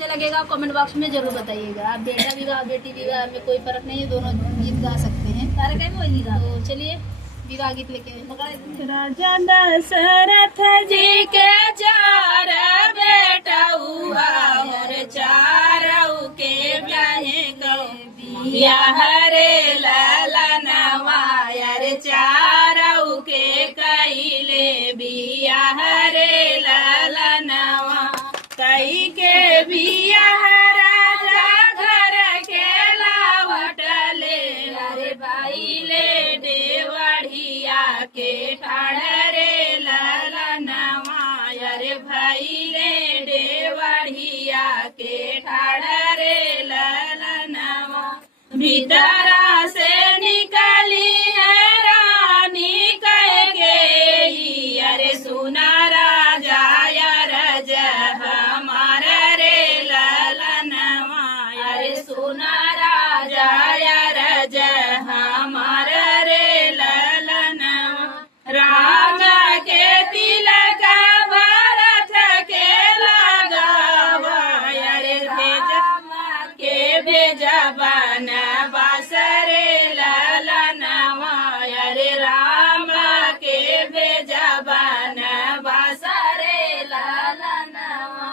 अच्छा लगेगा comment box में जरूर बताइएगा। आप बेटा विवाह बेटी विवाह में कोई फर्क नहीं है, दोनों गीत गा सकते हैं। सारे कहीं वही गा। तो चलिए विवाह गीत लेके। राजा दशरथ जी के चार बेटा हुआ और चारों के ब्याहे गौया हरे ललनवा यार चारों के कैले बिया हरे ललनवा कई के बिया राजा घर के लावटले अरे भाई ले देवढ़िया के ठाड़रे ललनवा अरे भाई ले देवढ़िया के ठाड़रे ललनवा भीतरा से निकली है रानी कह गई अरे सुना राजा यार हमारा रे ललनवा अरे सुना राजा यार हमारा रे ललनवा राजा के तिलक भरत के लगावा अरे भेजा बन बसरे ललनवा अरे राम के भेजा बन बसरे ललनवा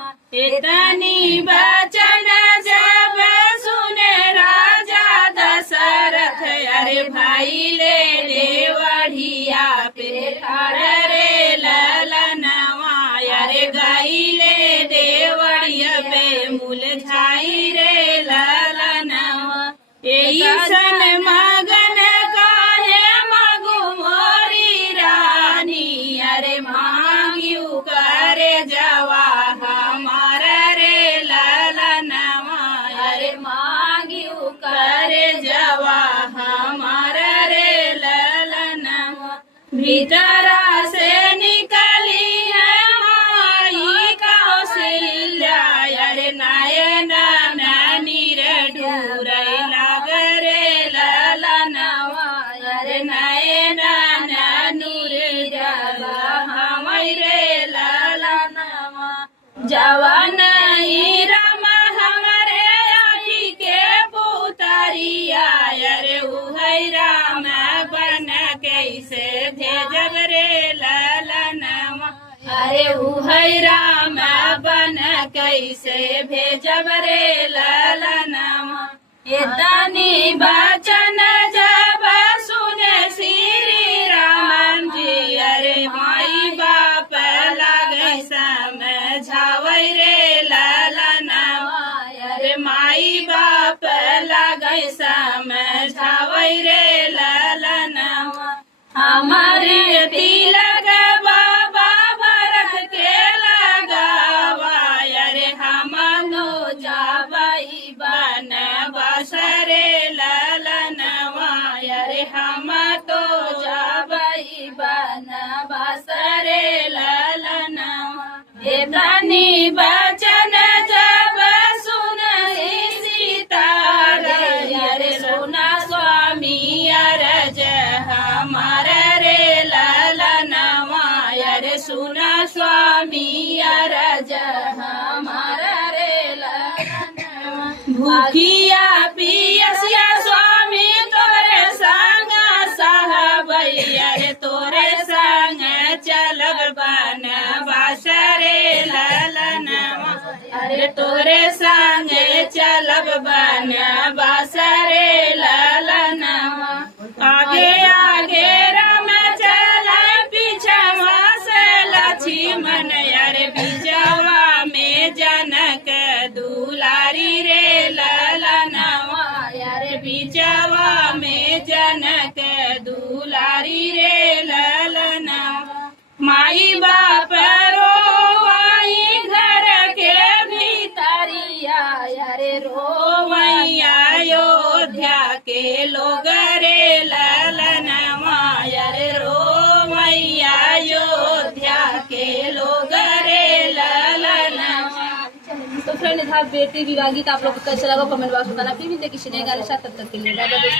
इतनी बचन जब सुने राजा दशरथ अरे भाई ले देवढ़िया पे ठाड़रे ललनवा अरे गाई ले देवढ़िया पे मुलझाई रे ललनवा ईसन मगन काहे मगु मोरी रानी अरे मांगियू करे जवा हमारा रे ललनवा अरे मांगियू करे जवा हमारा रे ललनवा भीतरा से निकली है माई कौशल्या अरे नयन नीर ढूरई लगरे ललनवा अरे नयन नीर हमरे ललनवा जवान राम हमरे आखी के पुतरिया अरे उहै राम बन कैसे भेजब रे ललनवा अरे उहै राम बन कैसे भेजब रे ललनवा इतनी बचन जब सुने श्री राम जी अरे माई बाप लगे समझावै रे ललनवा अरे माई बाप लगे समझावै रे ललनवा हमारे तिलक बाबा भरत के लगावा अरे हम नो जावई बन बसरे ललनवा अरे हम तो जावई बन बसरे ललनवा इतनी बचन जब सुन सीता अरे सुना स्वामी अरज हमारा रे ललनवा अरे सुना स्वामी अरज हमारा रे ललनवा भूखिया पियसिया स्वामी तोरे संग सहबै अरे तोरे संग चलब बन बसरे ललनवा अरे तोरे संग चलब बन बसरे ललनवा आगे आगे राम चला पीछवा से लक्ष्मण अरे बीजवा में जनक दुलारी रे ललनवा अरे बीजवा में जनक दुलारी रे ललनवा माई बाप रोवाई घर के भीतरिया अरे रोवई अयोध्या के लोग रे ललनवा अरे रोवई अयोध्या के लोग रे ललनवा। तो फ्रेंड था बेटी विवाह गीत आप लोग को कैसा लगा कमेंट बॉक्स में बताना। फिर भी किसी नए गाने साथ तब तक के लिए